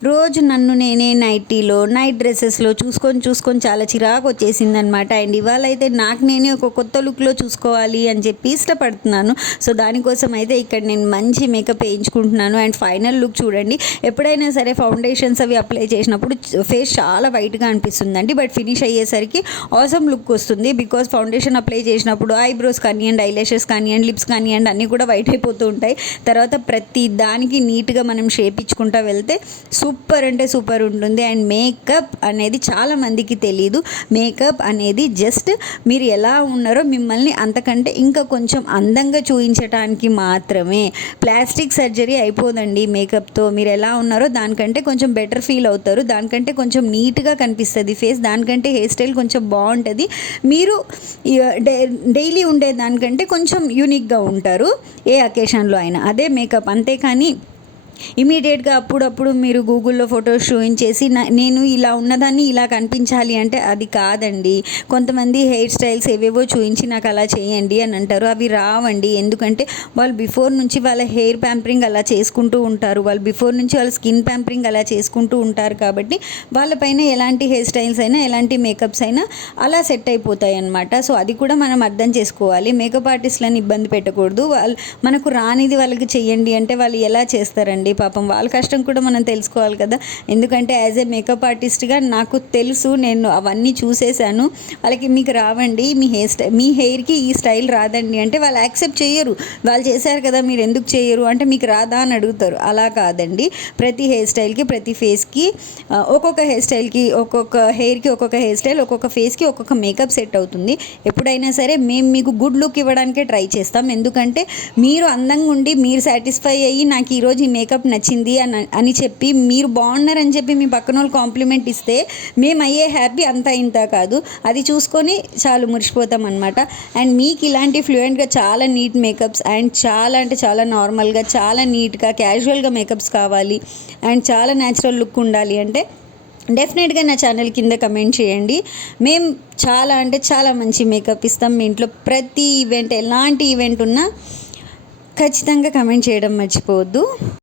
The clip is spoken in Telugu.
రోజు నన్ను నేనే నైటీలో, నైట్ డ్రెస్సెస్‌లో చూసుకొని చాలా చిరాకు వచ్చేసిందనమాట. అండ్ ఇవాళ అయితే నాకు నేనే ఒక కొత్త లుక్‌లో చూసుకోవాలి అని చెప్పి ఇష్టపడుతున్నాను. సో, దానికోసం అయితే ఇక్కడ నేను మంచి మేకప్ ఏయించుకుంటున్నాను. అండ్ ఫైనల్ లుక్ చూడండి. ఎప్పుడైనా సరే ఫౌండేషన్స్ అవి అప్లై చేసినప్పుడు ఫేస్ చాలా వైట్‌గా అనిపిస్తుందండి. బట్ ఫినిష్ అయ్యేసరికి ఆసమ్ లుక్ వస్తుంది. బికాజ్ ఫౌండేషన్ అప్లై చేసినప్పుడు ఐబ్రోస్ కానియ్యండి, ఐలాషెస్ కానియ్యండి, లిప్స్ కానియ్యండి అన్నీ కూడా వైట్ అయిపోతూ ఉంటాయి. తర్వాత ప్రతి దానికి నీట్‌గా మనం షేప్ ఇచ్చుకుంటా వెళ్తే సూపర్ అంటే సూపర్ ఉంటుంది. అండ్ మేకప్ అనేది చాలామందికి తెలీదు. మేకప్ అనేది జస్ట్ మీరు ఎలా ఉన్నారో మిమ్మల్ని అంతకంటే ఇంకా కొంచెం అందంగా చూపించడానికి మాత్రమే. ప్లాస్టిక్ సర్జరీ అయిపోదండి మేకప్తో. మీరు ఎలా ఉన్నారో దానికంటే కొంచెం బెటర్ ఫీల్ అవుతారు. దానికంటే కొంచెం నీట్గా కనిపిస్తుంది ఫేస్. దానికంటే హెయిర్ స్టైల్ కొంచెం బాగుంటుంది. మీరు డైలీ ఉండే దానికంటే కొంచెం యూనిక్గా ఉంటారు ఏ అకేషన్లో అయినా. అదే మేకప్. అంతేకాని ఇమీడియట్గా అప్పుడప్పుడు మీరు గూగుల్లో ఫొటోస్ చూపించేసి నేను ఇలా ఉన్నదాన్ని ఇలా కనిపించాలి అంటే అది కాదండి. కొంతమంది హెయిర్ స్టైల్స్ ఏవేవో చూపించి నాకు అలా చేయండి అని అంటారు. అవి రావండి. ఎందుకంటే వాళ్ళు బిఫోర్ నుంచి వాళ్ళ హెయిర్ ప్యాంపరింగ్ అలా చేసుకుంటూ ఉంటారు. వాళ్ళు బిఫోర్ నుంచి వాళ్ళ స్కిన్ ప్యాంపరింగ్ అలా చేసుకుంటూ ఉంటారు. కాబట్టి వాళ్ళపైన ఎలాంటి హెయిర్ స్టైల్స్ అయినా ఎలాంటి మేకప్స్ అయినా అలా సెట్ అయిపోతాయి అన్నమాట. సో అది కూడా మనం అర్థం చేసుకోవాలి. మేకప్ ఆర్టిస్ట్లను ఇబ్బంది పెట్టకూడదు. మనకు రానిది వాళ్ళకి చెయ్యండి అంటే వాళ్ళు ఎలా చేస్తారండి? పాపం వాళ్ళ కష్టం కూడా మనం తెలుసుకోవాలి కదా. ఎందుకంటే యాజ్ ఏ మేకప్ ఆర్టిస్ట్గా నాకు తెలుసు. నేను అవన్నీ చూసేసాను. వాళ్ళకి మీకు రావండి, మీ హెయిర్కి ఈ స్టైల్ రాదండి అంటే వాళ్ళు యాక్సెప్ట్ చేయరు. వాళ్ళు చేశారు కదా మీరు ఎందుకు చేయరు అంటే మీకు రాదా అని అడుగుతారు. అలా కాదండి. ప్రతి హెయిర్ స్టైల్కి, ప్రతి ఫేస్కి ఒక్కొక్క హెయిర్ స్టైల్కి, ఒక్కొక్క హెయిర్కి ఒక్కొక్క హెయిర్ స్టైల్, ఒక్కొక్క ఫేస్కి ఒక్కొక్క మేకప్ సెట్ అవుతుంది. ఎప్పుడైనా సరే మేము మీకు గుడ్ లుక్ ఇవ్వడానికే ట్రై చేస్తాం. ఎందుకంటే మీరు అందంగా ఉండి మీరు సాటిస్ఫై అయ్యి నాకు ఈరోజు ఈ మేకప్ నచ్చింది అని చెప్పి మీరు బాగున్నారని చెప్పి మీ పక్కన వాళ్ళు కాంప్లిమెంట్ ఇస్తే మేము అయ్యే హ్యాపీ అంతా ఇంత కాదు. అది చూసుకొని చాలు మురిసిపోతాం అనమాట. అండ్ మీకు ఇలాంటి ఫ్లూయెంట్గా చాలా నీట్ మేకప్స్ అండ్ చాలా అంటే చాలా నార్మల్గా, చాలా నీట్గా, క్యాజువల్గా మేకప్స్ కావాలి అండ్ చాలా న్యాచురల్ లుక్ ఉండాలి అంటే డెఫినెట్గా నా ఛానల్ కింద కమెంట్ చేయండి. మేము చాలా అంటే చాలా మంచి మేకప్ ఇస్తాం. మీ ఇంట్లో ప్రతి ఈవెంట్, ఎలాంటి ఈవెంట్ ఉన్నా ఖచ్చితంగా కమెంట్ చేయడం మర్చిపోవద్దు.